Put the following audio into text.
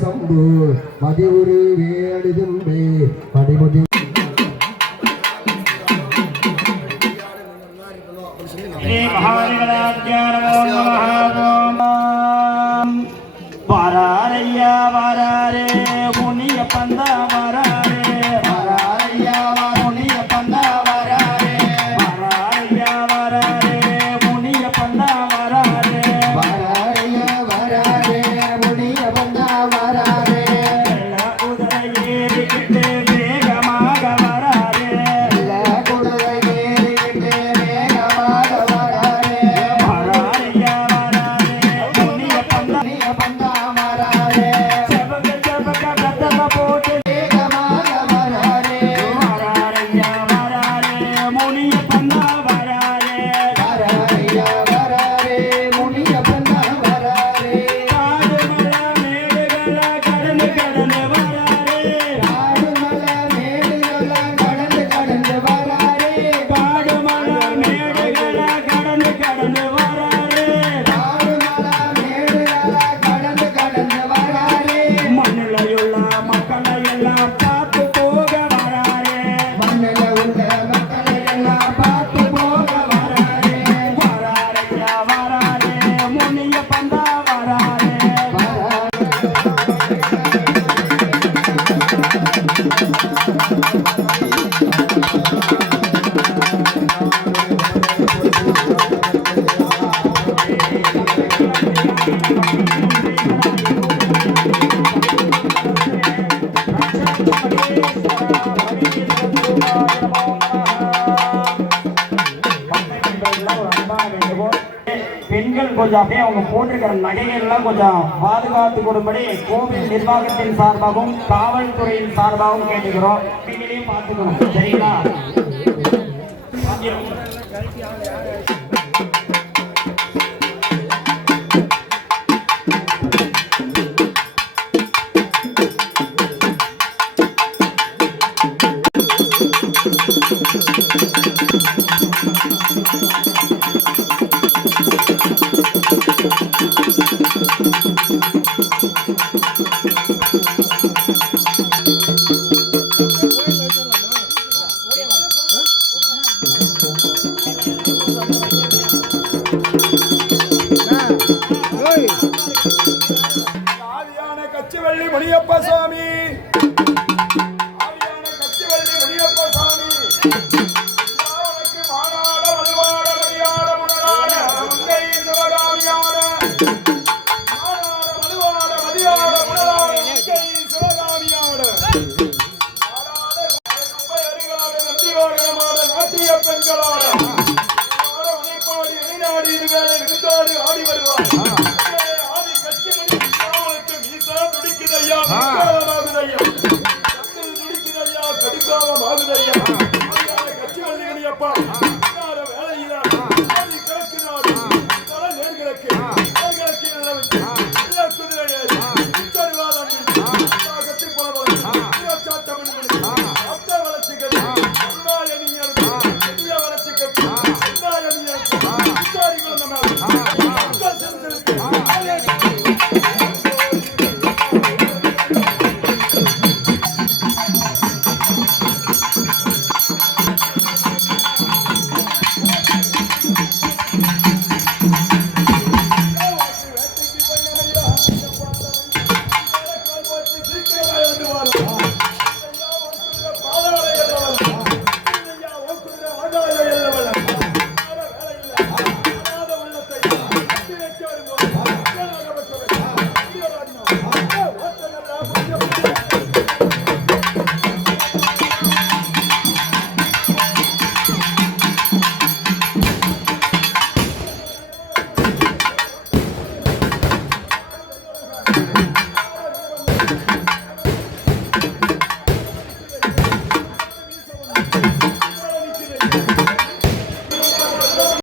ശംഭു മതിപുരി വേണിതുമ്പേ പടിപതി ശ്രീ മഹാനിവരാജ്ഞാനമോ നമ. பெண்கள் கொஞ்சம் அப்படியே அவங்க போட்டிருக்கிற நகைகள்லாம் கொஞ்சம் பாதுகாத்து கொடும்படி கோவில் நிர்வாகத்தின் சார்பாகவும் காவல்துறையின் சார்பாகவும் கேட்டுக்கிறோம். நீங்களையும் பார்த்துக்கணும். சரிங்களா? वाली भड़ियप्पा स्वामी கடுங்காலமாகுதையா கடுங்காலமாகுதையா கட்சி அழுதுகளையப்பா